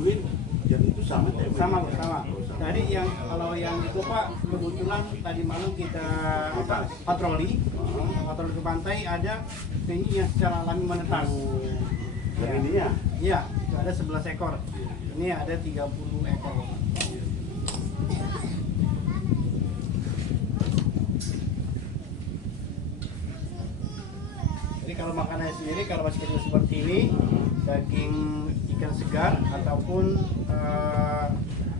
Erwin yang itu sama ya? Sama. Tadi kalau yang itu Pak, kebetulan tadi malam kita patroli ke pantai, ada penyu yang secara alami menetas. Yang ini ya? Iya, ada 11 ekor. Ini ada 30 ekor. Jadi kalau makanannya sendiri, kalau masih kecil seperti ini, daging ikan segar ataupun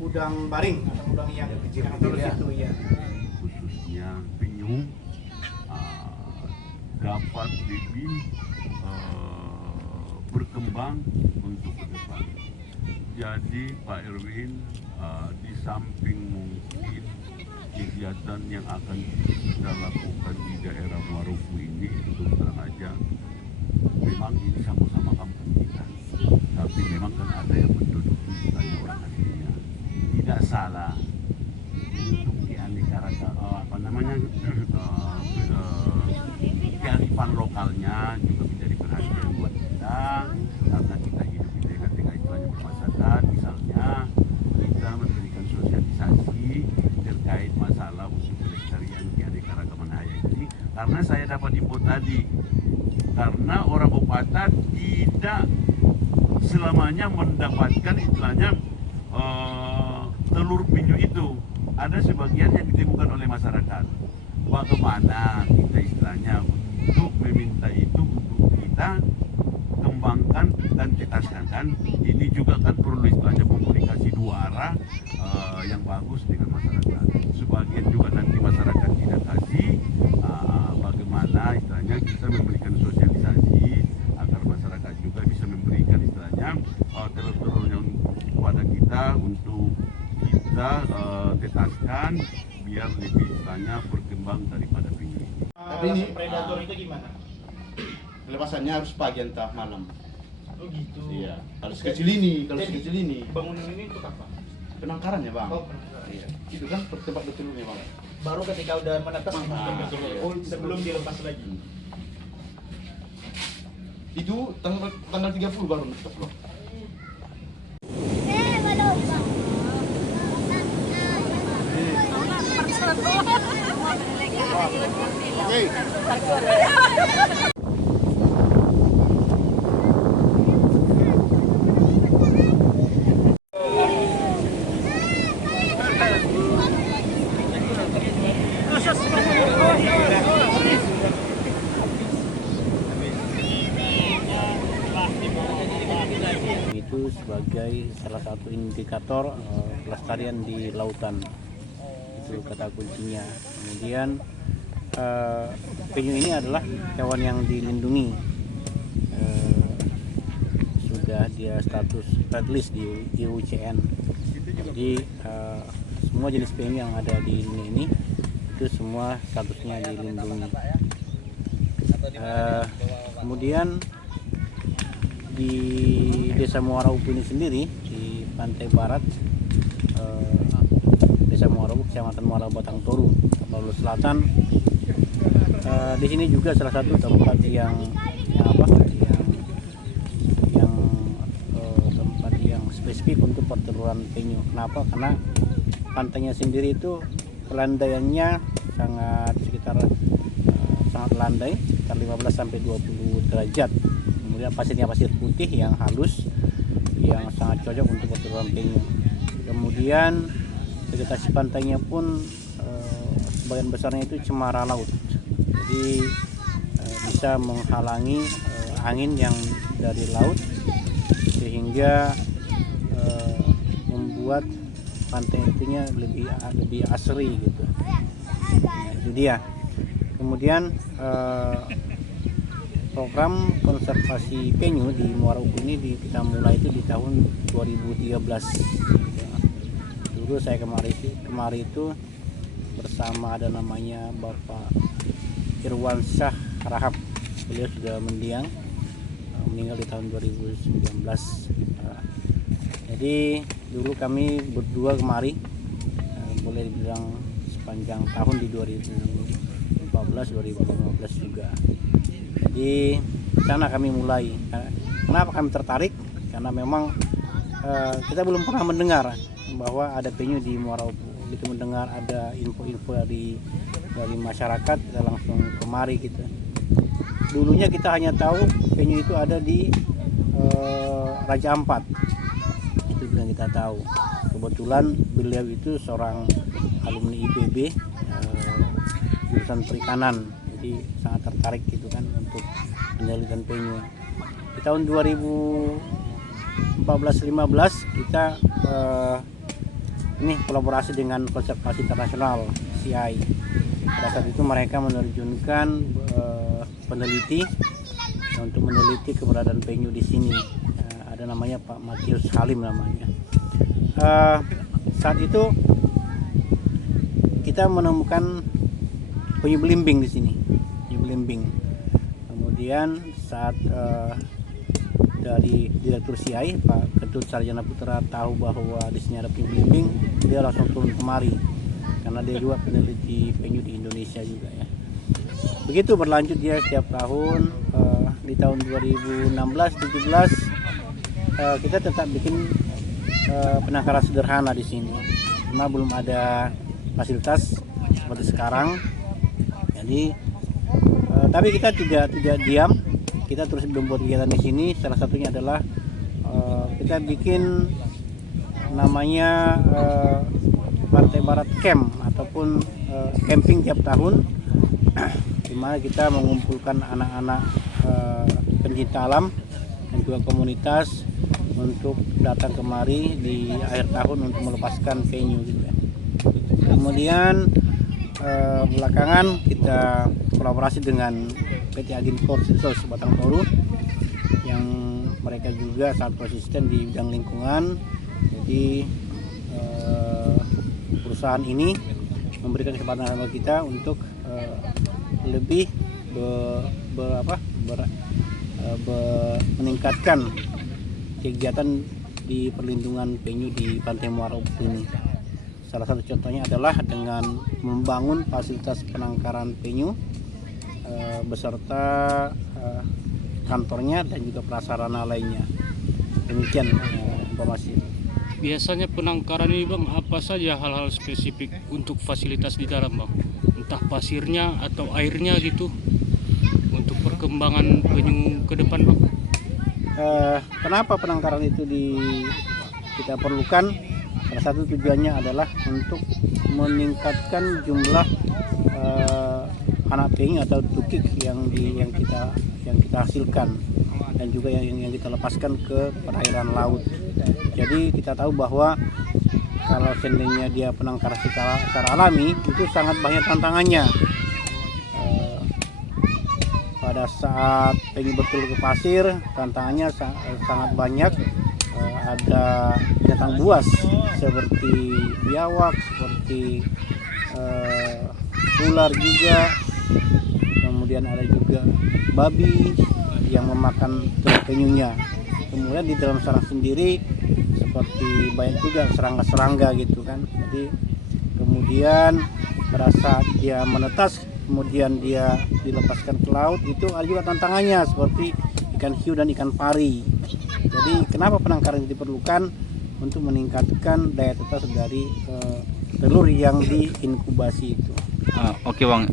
udang baring atau udang yang kecil-kecil ya. Khususnya penyu dapat lebih berkembang untuk ke depan. Jadi Pak Erwin, di samping mungkin kegiatan yang akan kita lakukan di daerah Muaroku ini, itu terang aja, memang ini sama-sama kampung kita, tapi memang kan ada yang menduduki wilayah orang aslinya. Tidak salah untuk kearifan lokalnya juga menjadi perhatian buat kita, karena kita hidup di tengah-tengah istilahnya bermasyarakat. Misalnya kita memberikan sosialisasi terkait masalah usul pelestarian keanekaragaman hayati, karena saya dapat info tadi, karena orang Opata tidak selamanya mendapatkan istilahnya telur penyu itu. Ada sebagian yang ditemukan oleh masyarakat. Bagaimana kita istilahnya untuk meminta itu untuk kita kembangkan dan tetaskan, kan? Ini juga kan perlu istilahnya komunikasi dua arah yang bagus dengan masyarakat. Sebagian juga nanti masyarakat tidak kasih, bagaimana istilahnya kita memberikan sosialisasi agar masyarakat juga bisa memberikan istilahnya telur-telurnya kepada kita untuk kita tetaskan biar lebih istilahnya berkembang daripada penyu. Tapi ini predator itu gimana? Pelepasannya harus pagi entah malam. Oh gitu. Iya. Kalau sekecil ini, bangunan ini untuk apa? penangkaran ya bang. Oh, penangkaran. Iya. Itu kan tempat bertelurnya bang. Baru ketika udah menetas Iya. oh sebelum dilepas lagi. Itu tanggal 30 baru menetas loh. Oke. Itu sebagai salah satu indikator pelestarian di lautan, itu kata kuncinya. Kemudian penyu ini adalah hewan yang dilindungi, sudah dia status red list di IUCN. Jadi semua jenis penyu yang ada di dunia ini itu semua statusnya dilindungi. Kemudian di Desa Muara Upu ini sendiri, di pantai barat Desa Muara Upu, Kecamatan Muara Batang Toru, Palu Selatan, di sini juga salah satu tempat yang tempat yang spesifik untuk perteluran penyu. Kenapa? Karena pantainya sendiri itu pelandaiannya sangat landai, sekitar 15 sampai 20 derajat. Kemudian pasirnya pasir putih yang halus, yang sangat cocok untuk perteluran penyu. Kemudian vegetasi pantainya pun sebagian besarnya itu cemara laut, jadi bisa menghalangi angin yang dari laut, sehingga membuat pantai itunya lebih asri gitu. Itu dia. Kemudian program konservasi penyu di Muara Upu ini kita mulai itu di tahun 2013. Dulu saya kemari itu bersama ada namanya Bapak Irwan Syah Rahab. Beliau sudah meninggal di tahun 2019. Jadi dulu kami berdua kemari, boleh dibilang sepanjang tahun di 2014-2015 juga. Jadi sana kami mulai. Kenapa kami tertarik? Karena memang kita belum pernah mendengar bahwa ada penyu di Muara Upu. Begitu mendengar ada info-info dari masyarakat, kita langsung kemari gitu. Dulunya kita hanya tahu penyu itu ada di Raja Ampat, itu yang kita tahu. Kebetulan beliau itu seorang alumni IPB jurusan perikanan, jadi sangat tertarik gitu kan untuk penelitian penyu. Di tahun 2014-15 kita ini kolaborasi dengan Konservasi Internasional CI. Pada saat itu mereka menerjunkan peneliti untuk meneliti keberadaan penyu di sini. Ada namanya Pak Matius Halim namanya. Saat itu kita menemukan penyu belimbing di sini, penyu belimbing. Kemudian saat dari Direktur CI Pak Ketut Sarjana Putra tahu bahwa di sini ada penyu belimbing, dia langsung turun kemari karena dia juga peneliti penyu di Indonesia juga ya. Begitu berlanjut dia setiap tahun. Di tahun 2016-17 kita tetap bikin penangkaran sederhana di sini, cuma belum ada fasilitas seperti sekarang. Jadi tapi kita tidak diam, kita terus membuat kegiatan di sini. Salah satunya adalah kita bikin namanya Pantai Barat Camp ataupun camping tiap tahun, di mana kita mengumpulkan anak-anak pencinta alam dan juga komunitas untuk datang kemari di akhir tahun untuk melepaskan penyu gitu ya. Kemudian belakangan kita kolaborasi dengan PT Aginfor Silsos Batang Toru yang mereka juga sangat konsisten di bidang lingkungan. Jadi perusahaan ini memberikan kesempatan sama kita untuk lebih meningkatkan kegiatan di perlindungan penyu di Pantai Muara Upu ini. Salah satu contohnya adalah dengan membangun fasilitas penangkaran penyu beserta kantornya dan juga prasarana lainnya. Demikian informasi. Biasanya penangkaran ini Bang, apa saja hal-hal spesifik untuk fasilitas di dalam Bang? Entah pasirnya atau airnya gitu, untuk perkembangan penyu ke depan Bang? Kenapa penangkaran itu kita perlukan? Salah satu tujuannya adalah untuk meningkatkan jumlah anak penyu atau tukik yang kita hasilkan dan juga yang kita lepaskan ke perairan laut. Jadi kita tahu bahwa kalau seandainya dia penangkaran secara alami itu sangat banyak tantangannya. Pada saat penyu bertelur ke pasir, tantangannya sangat banyak. Ada binatang buas seperti biawak, seperti ular juga. Kemudian ada juga babi yang memakan telur penyunya. Kemudian di dalam sarang sendiri seperti banyak juga serangga-serangga gitu kan. Jadi kemudian pada saat dia menetas, kemudian dia dilepaskan ke laut, itu ada juga tantangannya seperti ikan hiu dan ikan pari. Jadi kenapa penangkaran itu diperlukan? Untuk meningkatkan daya tetas dari telur yang diinkubasi itu. Oke Bang,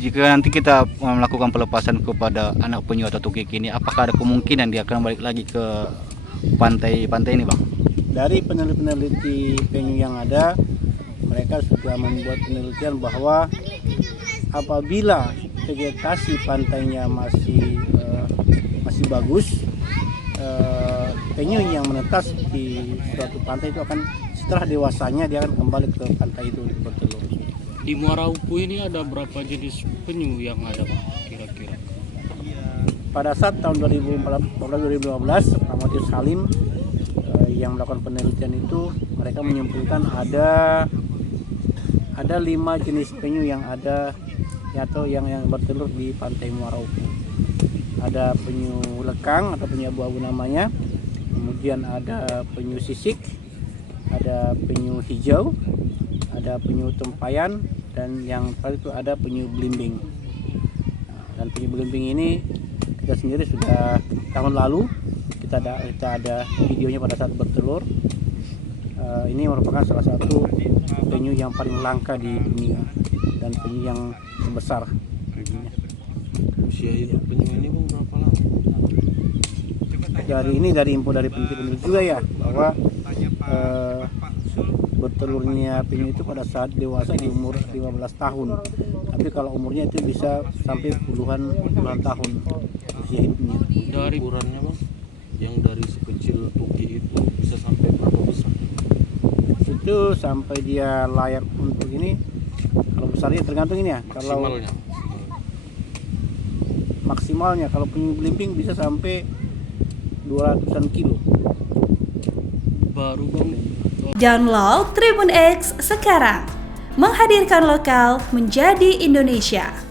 jika nanti kita melakukan pelepasan kepada anak penyu atau tukik ini, apakah ada kemungkinan dia akan balik lagi ke pantai ini Bang? Dari peneliti penyu yang ada, mereka sudah membuat penelitian bahwa apabila vegetasi pantainya masih bagus, penyu yang menetas di suatu pantai itu akan setelah dewasanya dia akan kembali ke pantai itu untuk bertelur. Di Muara Upu ini ada berapa jenis penyu yang ada Bang, kira-kira? Pada saat tahun 2014-2015 Pak Matius Halim yang melakukan penelitian itu, mereka menyimpulkan ada 5 jenis penyu yang ada atau yang bertelur di Pantai Muara Upu. Ada penyu lekang atau penyu abu-abu namanya, kemudian ada penyu sisik, ada penyu hijau, ada penyu tempayan, dan yang terakhir itu ada penyu belimbing. Dan penyu belimbing ini kita sendiri sudah tahun lalu kita ada videonya pada saat bertelur. Ini merupakan salah satu penyu yang paling langka di dunia dan penyu yang terbesar di dunia. Usia hidup penyu ini Bang berapa lama? Dari info dari peneliti juga ya, bahwa bertelurnya penyu itu pada saat dewasa di umur 15 tahun. Tapi kalau umurnya itu bisa sampai puluhan tahun usia hidupnya. Dari Ukurannya Bang, yang dari sekecil tuki itu bisa sampai berapa besar? Itu sampai dia layak untuk ini, kalau besarnya tergantung ini ya. Kalau Maksimalnya. maksimalnya kalau penyu belimbing bisa sampai 200-an kilo. baru Bang. Download Tribun X sekarang, menghadirkan lokal menjadi Indonesia.